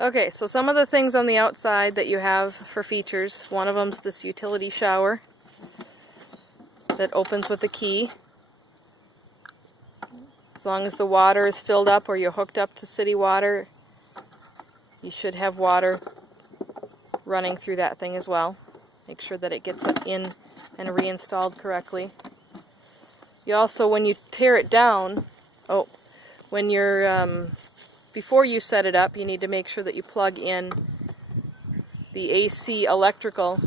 Okay, so some of the things on the outside that you have for features, one of them's this utility shower that opens with a key. As long as the water is filled up or you're hooked up to city water, you should have water running through that thing as well. Make sure that it gets in and reinstalled correctly. You also, when you tear it down, when you're before you set it up, you need to make sure that you plug in the AC electrical,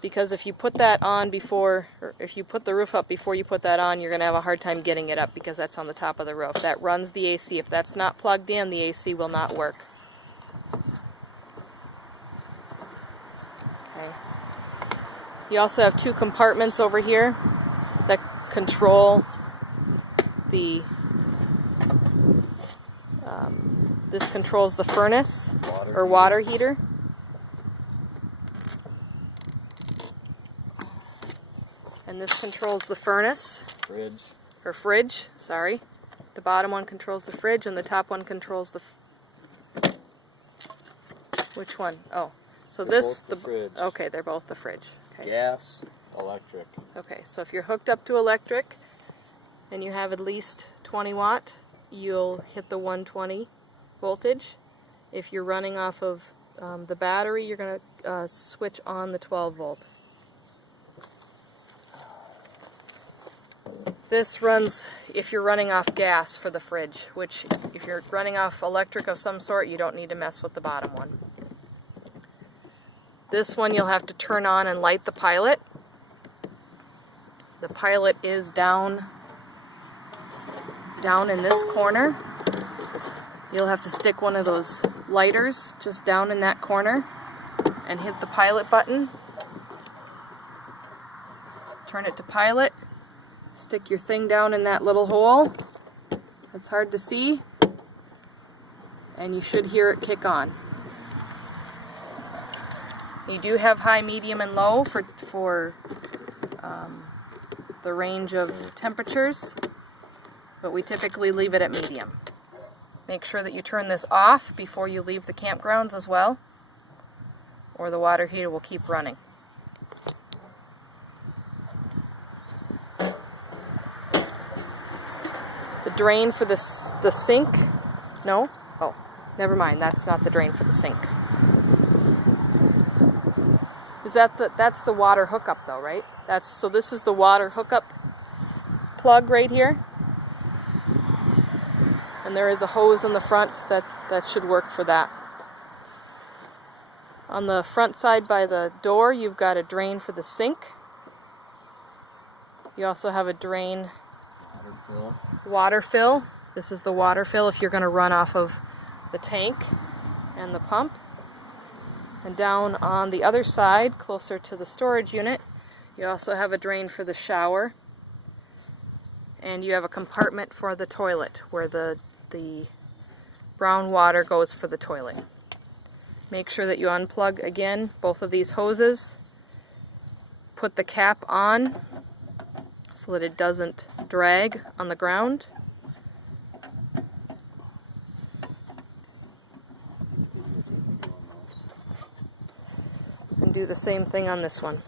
because if you put that on before, or if you put the roof up before you put that on, you're going to have a hard time getting it up because that's on the top of the roof. That runs the AC. If that's not plugged in, the AC will not work. Okay. You also have two compartments over here that control the this controls the furnace or water heater. And this controls the furnace. Fridge, sorry. The bottom one controls the fridge and the top one controls the which one? Oh. So fridge. Okay, they're both the fridge. Okay. Gas, electric. Okay, so if you're hooked up to electric and you have at least 20 watt, you'll hit the 120 voltage. If you're running off of the battery, you're going to switch on the 12 volt. This runs if you're running off gas for the fridge, which if you're running off electric of some sort, you don't need to mess with the bottom one. This one you'll have to turn on and light the pilot. The pilot is down in this corner. You'll have to stick one of those lighters just down in that corner and hit the pilot button. Turn it to pilot. Stick your thing down in that little hole. It's hard to see. And you should hear it kick on. You do have high, medium, and low for the range of temperatures, but we typically leave it at medium. Make sure that you turn this off before you leave the campgrounds as well, or the water heater will keep running. The drain for the sink, no? Oh, never mind, that's not the drain for the sink. Is that's the water hookup though, right? So this is the water hookup plug right here. And there is a hose in the front that should work for that. On the front side by the door, you've got a drain for the sink. You also have a drain water fill. This is the water fill if you're going to run off of the tank and the pump. And down on the other side, closer to the storage unit, you also have a drain for the shower. And you have a compartment for the toilet where the brown water goes for the toilet. Make sure that you unplug again both of these hoses. Put the cap on so that it doesn't drag on the ground. And do the same thing on this one.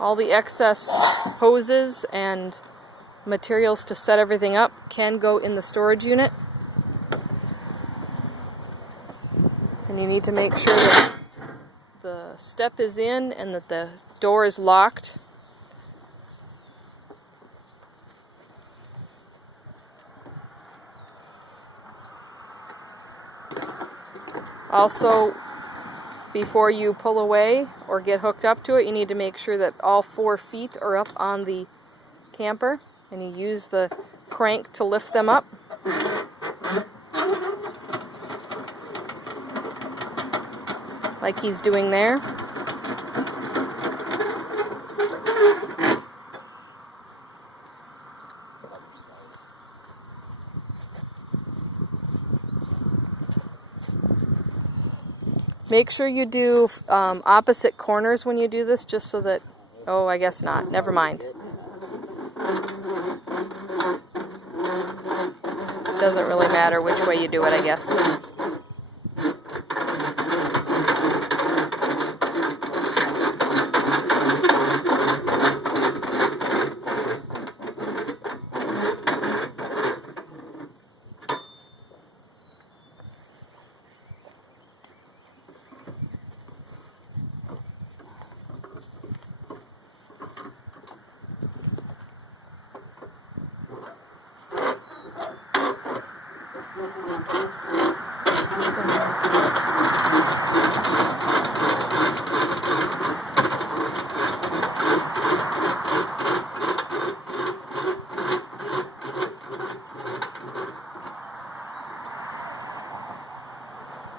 All the excess hoses and materials to set everything up can go in the storage unit. And you need to make sure that the step is in and that the door is locked. Also, before you pull away or get hooked up to it, you need to make sure that all 4 feet are up on the camper, and you use the crank to lift them up. Like he's doing there. Make sure you do opposite corners when you do this, just so that, oh, I guess not. Never mind. Doesn't really matter which way you do it, I guess.